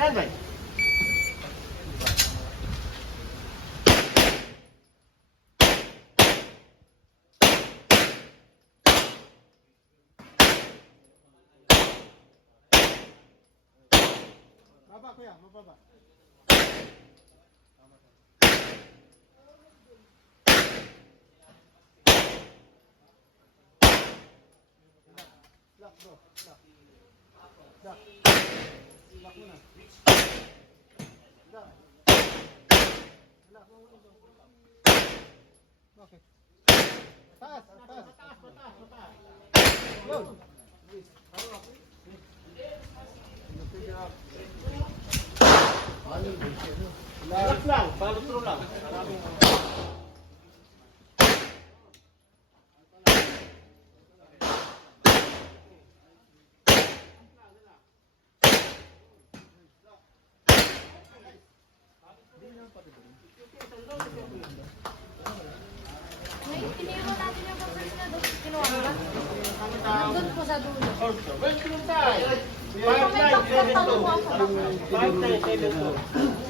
Stand by. Baba kuya, mababa. Lock bro, lock. Lock. Lock muna. Lock. Lock. Okay. Taas, taas. Go. Relax lang, follow through lang. Maraming Ngayon, tiniro natin yung papers na doon. Kinuha mo ba? Nandun po sa dulo. Welcome tayo. May 5-9-7-2. pagkakataon po ako. 5-9-7-2.